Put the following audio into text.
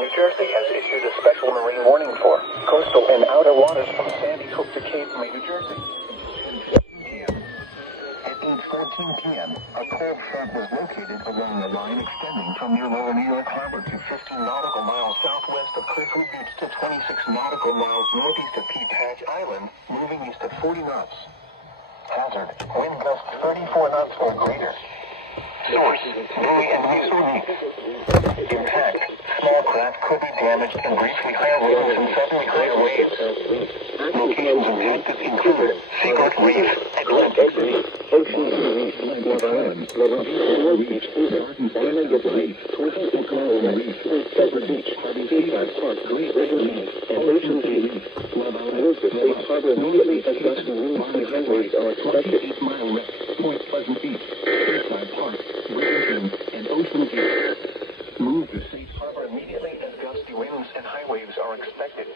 New Jersey has issued a special marine warning for coastal and outer waters from Sandy Hook to Cape May, New Jersey. At 8:14 p.m., a cold front was located along the line extending from near Lower New York Harbor to 15 nautical miles southwest of Clifford Beach to 26 nautical miles northeast of Pea Patch Island, moving east at 40 knots. Hazard, wind gust 34 knots or greater. Source, buoy and Missouri. Impact, small craft could be damaged and briefly higher winds and suddenly higher waves. Locations impacted include Seagirt Reef, Atlantic Reef, Ocean Reef, Long Island, Coral Reef, Gardens Island Reef, Coastal Coral Reef, Clifford Beach, Seaside Park, Great River Reef, and Ocean Reef. Safe Harbor immediately as gust and wind highways are expected. 8-mile wreck, Point Pleasant Beach, Seaside Park, Bridgerton, and Ocean Reef. Move to Safe Harbor immediately as gusty winds and high waves are expected.